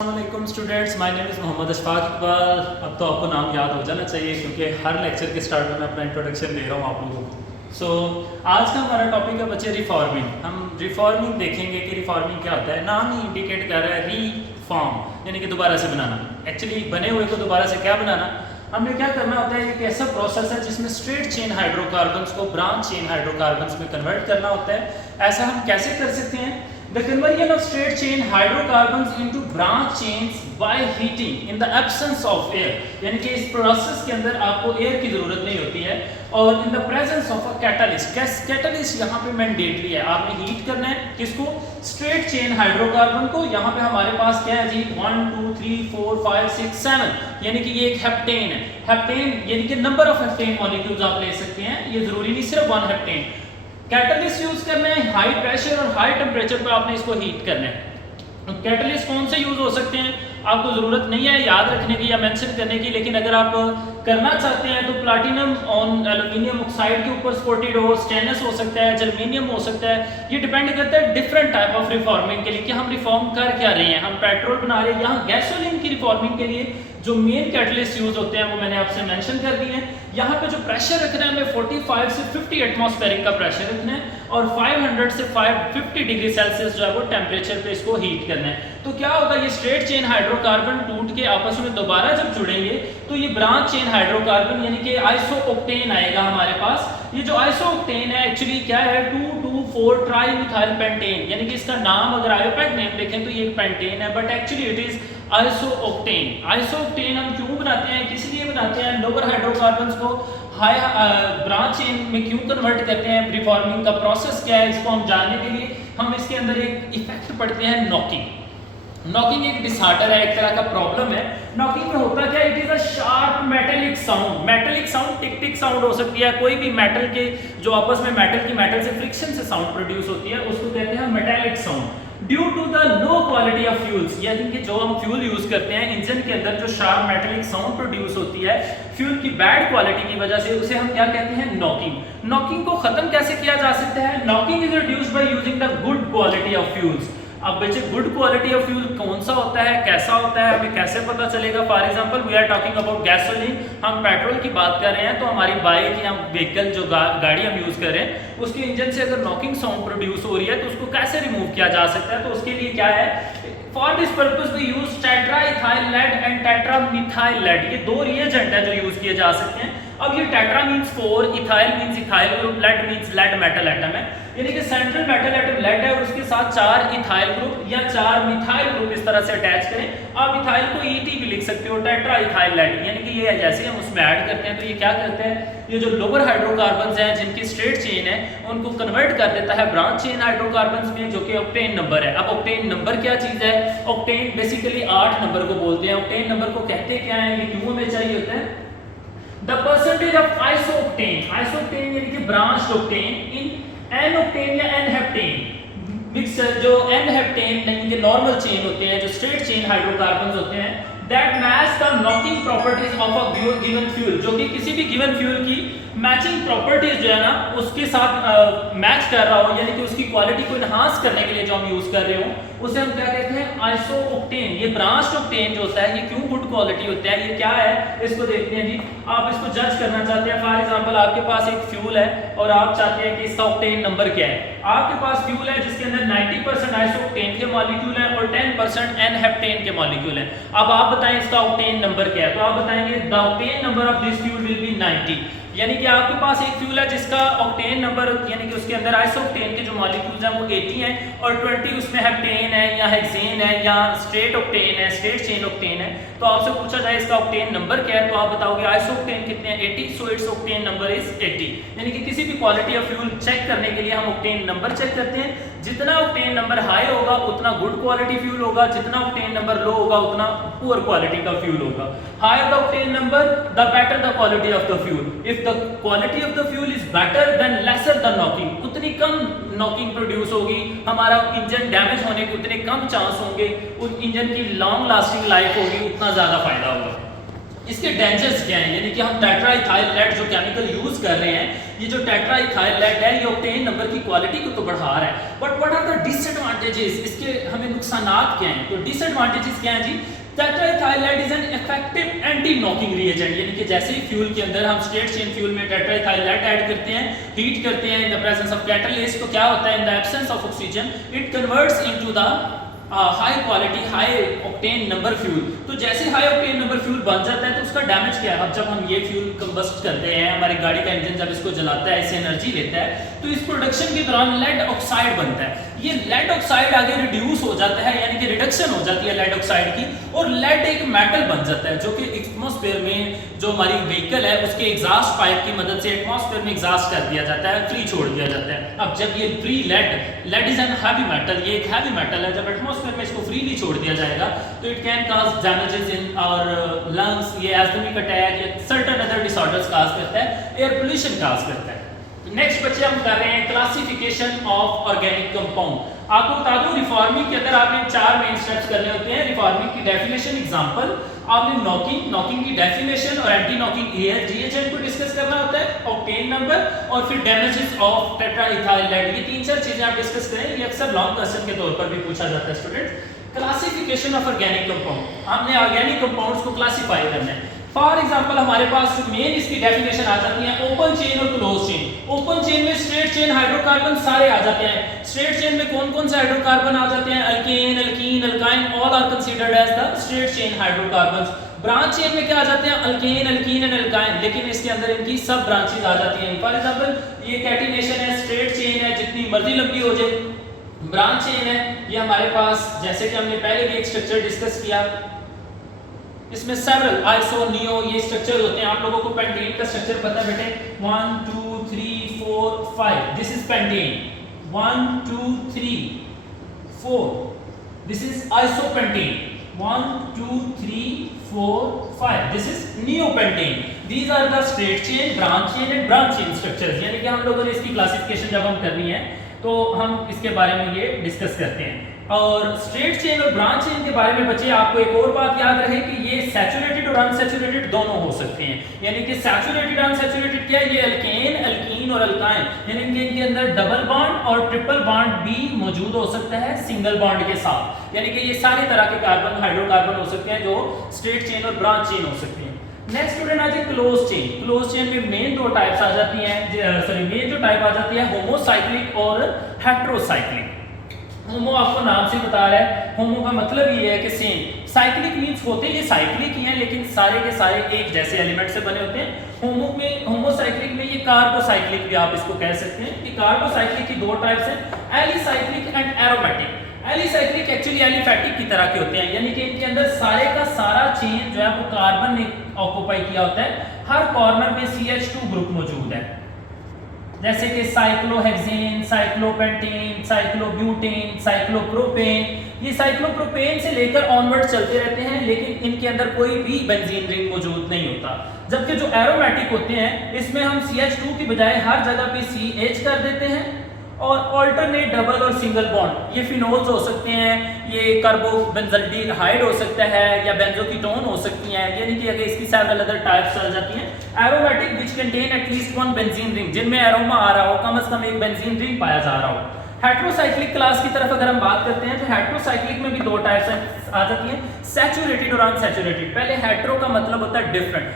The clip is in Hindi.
अस्सलामुअलैकुम students, my name is Mohammad Ashfaq Iqbal. अब तो आपको नाम याद हो जाना चाहिए क्योंकि हर लेक्चर के स्टार्ट में मैं अपना इंट्रोडक्शन दे रहा हूँ आप लोगों को। आज का हमारा टॉपिक है बच्चे रिफॉर्मिंग। हम रिफॉर्मिंग देखेंगे कि रिफॉर्मिंग क्या होता है। नाम ही इंडिकेट कर रहा है रीफॉर्म, यानी कि दोबारा से बनाना। एक्चुअली बने हुए को दोबारा से क्या बनाना, हमने क्या करना होता है। एक ऐसा प्रोसेस है जिसमें स्ट्रेट चेन हाइड्रोकार्बन्स को ब्रांच चेन हाइड्रोकार्बन्स में कन्वर्ट करना होता है। ऐसा हम कैसे कर सकते हैं? The conversion of straight chain hydrocarbons into branch chains by heating in the absence of air, यानी कि इस प्रोसेस के अंदर आपको एयर की जरूरत नहीं होती है और in the presence of a catalyst। Catalyst यहाँ पे मैंडेटरी है, आपने हीट करना है किसको? स्ट्रेट चेन हाइड्रोकार्बन को। यहाँ पे हमारे पास क्या है जी, 1 2 3 4 5 6 7, यानी कि ये एक हेप्टेन है। हेप्टेन यानी कि नंबर ऑफ हेप्टेन मॉलिक्यूल्स आप ले सकते हैं, ये जरूरी नहीं सिर्फ 1 हेप्टेन। कैटलिस्ट यूज करना है, हाई प्रेशर और हाई टेम्परेचर पर आपने इसको हीट करना है। कैटलिस्ट कौन से यूज हो सकते हैं आपको जरूरत नहीं है याद रखने की या मेंशन करने की, लेकिन अगर आप करना चाहते हैं तो प्लैटिनम ऑन एल्यूमिनियम ऑक्साइड के ऊपर स्पोर्टेड हो, स्टेनलेस हो सकता है, जर्मेनियम हो सकता है। ये डिपेंड करता है डिफरेंट टाइप ऑफ रिफॉर्मिंग के लिए कि हम रिफॉर्म कर क्या रहे हैं। हम पेट्रोल बना रहे हैं, यहाँ गैसोलीन की रिफॉर्मिंग के लिए जो मेन कैटलिस्ट यूज होते हैं वो मैंने आपसे मेंशन कर दिए हैं। यहाँ पे जो प्रेशर रखना है हमें 45 से 50 एटमॉस्फेरिक का प्रेशर रखना है और 500 से 550 डिग्री सेल्सियस जो है वो टेम्परेचर पे इसको हीट करना है। तो क्या होगा, ये स्ट्रेट चेन हाइड्रोकार्बन टूट के आपस में दोबारा जब जुड़ेंगे तो ये ब्रांच चेन हाइड्रोकार्बन यानी कि आइसोओक्टेन आएगा हमारे पास। ये जो आइसोओक्टेन है एक्चुअली क्या है, 2,2,4 ट्राई मिथाइल पेंटेन, यानी कि इसका नाम अगर आयोपैक नेम देखें तो ये एक पेंटेन है, बट एक्चुअली इट इज आइसोओक्टेन। आइसोओक्टेन हम क्यों बनाते हैं, किस लिए बनाते हैं? लोअर हाइड्रोकार्बन्स को हाई ब्रांच चेन में क्यों कन्वर्ट करते हैं? रिफॉर्मिंग का प्रोसेस क्या है, इसको हम जानने के लिए हम इसके अंदर एक इफेक्ट पढ़ते हैं, नॉकिंग। नॉकिंग एक डिसऑर्डर है, एक तरह का प्रॉब्लम है। नॉकिंग में होता क्या है, it is a sharp metallic sound. Metallic sound tick tick sound हो सकती है, कोई भी मेटल के जो आपस में मेटल से फ्रिक्शन से साउंड प्रोड्यूस होती है उसको कहते हैं metallic sound. Due to the low quality of fuels, यानी कि जो हम फ्यूल यूज करते हैं इंजन के अंदर, जो शार्प मेटेलिक साउंड प्रोड्यूस होती है फ्यूल की बैड क्वालिटी की वजह से, उसे हम क्या कहते हैं? नॉकिंग। नॉकिंग को खत्म कैसे किया जा सकता है? Knocking is reduced by using the good quality of fuels. अब बच्चे गुड क्वालिटी ऑफ फ्यूल कौन सा होता है, कैसा होता है, हमें कैसे पता चलेगा? For example we are talking about gasoline, हम पेट्रोल की बात कर रहे हैं तो हमारी बाइक या व्हीकल जो गाड़ी हम यूज कर रहे हैं उसके इंजन से अगर नॉकिंग साउंड प्रोड्यूस हो रही है तो उसको कैसे रिमूव किया जा सकता है? तो उसके लिए क्या है, for this purpose we use tetraethyl lead and tetramethyl lead. ये दो रिएजेंट है जो यूज किए जा सकते हैं। अब ये tetra means 4, ethyl means ethyl group, lead means lead metal atom है, यानी कि सेंट्रल मेटल एटम लेड है और उसके साथ 4 इथाइल ग्रुप या 4 मिथाइल ग्रुप इस तरह से अटैच करें। आप इथाइल को ET भी लिख सकते हो, टेट्रा इथाइल लेड, यानी कि ये जैसे हम उसमें ऐड करते हैं तो ये क्या करते हैं, ये जो लोअर हाइड्रोकार्बन्स हैं जिनकी स्ट्रेट चेन है उनको कन्वर्ट कर देता है ब्रांच चेन हाइड्रोकार्बन्स में, जो कि ऑक्टेन नंबर है। अब ऑक्टेन नंबर क्या चीज है? ऑक्टेन बेसिकली 8 नंबर को बोलते हैं। ऑक्टेन नंबर को कहते क्या है, ये क्यों हमें चाहिए होता है? The percentage of isooctane, isooctane यानी कि ब्रांच्ड ऑक्टेन इन n-octane या n-heptane मिक्सचर, जो n-heptane यानी कि नॉर्मल चेन होते हैं, जो स्ट्रेट चेन हाइड्रोकार्बन्स होते हैं, that match the knocking properties of a given fuel, जो कि किसी भी गिवन फ्यूल की मैचिंग प्रॉपर्टीज जो है ना उसके साथ मैच कर रहा हो, यानी कि उसकी क्वालिटी को इनहांस करने के लिए जो हम यूज कर रहे हो उसे हम क्या कहते हैं? आइसोओक्टेन। ये ब्रांच्ड ऑक्टेन जो होता है ये क्यों गुड क्वालिटी होता है, ये क्या है इसको देखते हैं जी। आप इसको जज करना चाहते हैं, फॉर एग्जांपल आपके पास एक फ्यूल है और आप चाहते हैं कि इसका ऑक्टेन नंबर क्या है। आपके पास फ्यूल है जिसके अंदर 90% आइसोओक्टेन के मॉलिक्यूल हैं और 10% n-हेप्टेन के मॉलिक्यूल हैं। अब आप बताएं इसका ऑक्टेन नंबर क्या है, तो आप बताएंगे the octane number of this fuel will be 90, यानी कि आपके पास एक फ्यूल है जिसका ऑक्टेन नंबर यानी कि उसके अंदर आइसोक्टेन के जो मॉलिक्यूल्स हैं वो 80 हैं और 20 उसमें हेप्टेन है या हेक्सेन है या स्ट्रेट ऑक्टेन है, स्ट्रेट चेन ऑक्टेन है। तो आपसे पूछा जाए इसका ऑक्टेन नंबर क्या है तो आप बताओगे आइसोक्टेन कितने हैं? 80, so it's octane number is 80। यानी कि किसी भी क्वालिटी ऑफ फ्यूल चेक करने के लिए हम ऑक्टेन नंबर चेक करते हैं। जितना ऑक्टेन नंबर हाई होगा उतना गुड क्वालिटी फ्यूल होगा, जितना ऑक्टेन नंबर लो होगा उतना पुअर क्वालिटी का फ्यूल होगा। Higher the octane number the better the quality of the fuel. If the quality of the fuel is better then lesser the knocking, उतनी कम नॉकिंग प्रोड्यूस होगी, हमारा इंजन डैमेज होने के उतने कम चांस होंगे, उस इंजन की लॉन्ग लास्टिंग लाइफ होगी, उतना ज्यादा फायदा होगा। इसके डेंजर्स क्या हैं, यानी कि हम टेट्राइथाइल लेड जो केमिकल यूज कर रहे हैं, ये जो टेट्राइथाइल लेड है ये ऑक्टेन नंबर की क्वालिटी को तो बढ़ा रहा है, but what are the disadvantages, इसके हमें नुकसानात क्या हैं। तो डिसएडवांटेजेस क्या हैं जी, tetraethyl lead is an effective anti knocking reagent, यानी कि जैसे ही फ्यूल के अंदर हम स्ट्रेट चेन फ्यूल में टेट्राइथाइल लेड ऐड करते हैं, हीट करते हैं in the presence of catalyst, तो क्या होता है, in the absence of oxygen it converts into the high quality high octane number fuel. तो जैसे हाई ऑक्टेन नंबर फ्यूल बन जाता है तो उसका डैमेज क्या है, अब जब हम ये फ्यूल कंबस्ट करते हैं, हमारी गाड़ी का इंजन जब इसको जलाता है, इससे एनर्जी लेता है, तो इस प्रोडक्शन के दौरान लेड ऑक्साइड बनता है। ये लेड ऑक्साइड आगे रिड्यूस हो जाता है, यानी कि रिडक्शन हो जाती है लेड ऑक्साइड की, और लेड एक मेटल बन जाता है जो कि एटमॉस्फेयर में जो हमारी व्हीकल है उसके एग्जॉस्ट पाइप की मदद से एटमॉस्फेयर में एग्जॉस्ट कर दिया जाता है, फ्री छोड़ दिया जाता है। अब जब ये free lead is an heavy metal, ये एक हैवी मेटल है, जब एटमॉस्फेयर में इसको फ्रीली छोड़ दिया जाएगा तो it can cause damages in our lungs, ये एस्थेमिक अटैक या सर्टेन अदर डिसऑर्डर्स कॉज करता है, एयर पोल्यूशन कॉज करता है। नेक्स्ट बच्चे हम कर रहे हैं क्लासिफिकेशन ऑफ ऑर्गेनिक कंपाउंड। आपको बता दूं रिफॉर्मिंग के अंदर आपने 4 मेन स्टेप्स करने होते हैं। रिफॉर्मिंग की डेफिनेशन एग्जांपल, आपने नॉकिंग की डेफिनेशन और एंटी नॉकिंग रिएजेंट को डिस्कस करना होता है, ऑक्टेन नंबर और फिर डैमेजेस ऑफ टेट्राइथाइल लेड, ये 3-4 चीजें आप डिस्कस करें। ये अक्सर लॉन्ग क्वेश्चन के तौर पर भी पूछा जाता है student. Classification of organic compound, हमने ऑर्गेनिक कंपाउंड्स को क्लासिफाई करना है। फॉर एग्जांपल हमारे पास जो मेन इसकी डेफिनेशन आ जाती है ओपन चेन और क्लोज चेन। ओपन चेन में स्ट्रेट चेन हाइड्रोकार्बन सारे आ जाते हैं। स्ट्रेट चेन में कौन कौन से हाइड्रोकार्बन आ जाते हैं, alkane, alkene, alkyne, all are considered as the straight chain hydrocarbons. Branch chain में क्या आ जाते हैं, अल्केन, एल्कीन एंड अल्काइन, लेकिन इसके अंदर इनकी सब ब्रांचेस आ जाती हैं। फॉर एग्जांपल ये कैटिनेशन है, स्ट्रेट चेन है, जितनी मर्जी लंबी हो जाए। ब्रांच चेन है, ये हमारे पास जैसे कि हमने पहले भी एक स्ट्रक्चर डिस्कस किया, इसमें सेवरल आइसो नियो ये स्ट्रक्चर होते हैं। आप लोगों को पेंटेन का स्ट्रक्चर पता है बेटे, 1 2 3 4 5, this is pentane. 1 2 3 4, this is isopentane. 1 2 3 4 5, this is neopentane. These are the straight chain, branch chain and branch chain structures, यानी कि हम लोगों ने इसकी क्लासिफिकेशन जब हम करनी है तो हम इसके बारे में ये डिस्कस करते हैं। और स्ट्रेट चेन और ब्रांच चेन के बारे में बच्चे आपको एक और बात याद रहे कि ये सैचुरेटेड और अनसैचुरेटेड दोनों हो सकते हैं। यानी कि सैचुरेटेड अनसैचुरेटेड क्या है, ये अल्केन, अल्कीन और अल्काइन, यानी कि इनके अंदर डबल बॉन्ड और ट्रिपल बॉन्ड भी मौजूद हो सकता है सिंगल बॉन्ड के साथ। यानी कि ये सारे तरह के कार्बन हाइड्रोकार्बन हो सकते हैं जो स्ट्रेट चेन और ब्रांच चेन हो सकते हैं। नेक्स्ट स्टूडेंट आज क्लोज चेन। क्लोज चेन में मेन 2 टाइप्स आ जाती हैं, सॉरी मेन जो टाइप आ जाती है होमोसाइक्लिक और हेटेरोसाइक्लिक। होमो आपको नाम से बता रहा है, होमो का मतलब ये है कि सेम। साइक्लिक मींस होते ये साइक्लिक ही हैं लेकिन सारे के सारे एक जैसे एलिमेंट से बने होते हैं। होमोसाइक्लिक में ये कार्बोसाइक्लिक भी आप इसको कह सकते हैं कि कार्बोसाइक्लिक की 2 टाइप्स हैं, alicyclic and aromatic. Alicyclic actually aliphatic की तरह के होते हैं, यानी कि इनके अंदर सारे का सारा चेन जो है वो कार्बन ने ऑक्यूपाई किया होता है, हर कॉर्नर में CH2 ग्रुप मौजूद है, जैसे कि साइक्लोहेक्सेन, साइक्लोपेंटेन, साइक्लोब्यूटेन, साइक्लोप्रोपेन। ये साइक्लोप्रोपेन से लेकर ऑनवर्ड चलते रहते हैं लेकिन इनके अंदर कोई भी बेंजीन रिंग मौजूद नहीं होता। जबकि जो एरोमेटिक होते हैं इसमें हम CH2 की बजाय हर जगह पे CH कर देते हैं और ऑल्टरनेट डबल और सिंगल बॉन्ड, ये फिनोल्स हो सकते हैं, ये कार्बोबेंजल्डिहाइड हो सकता है या बेंजोकीटोन हो सकती हैं, यानी कि अगर इसकी सेवरल अदर टाइप्स चल जाती हैं। Aromatic which contain at least 1 benzene ring, जिनमें एरोमा आ रहा हो, कम से कम एक बेंजीन रिंग पाया जा रहा हो। हेटेरोसाइक्लिक क्लास की तरफ अगर हम बात करते हैं तो हेटेरोसाइक्लिक में भी 2 टाइप्स आ जाती हैं, सैचुरेटेड और अनसैचुरेटेड। पहले हेटेरो का मतलब होता है डिफरेंट,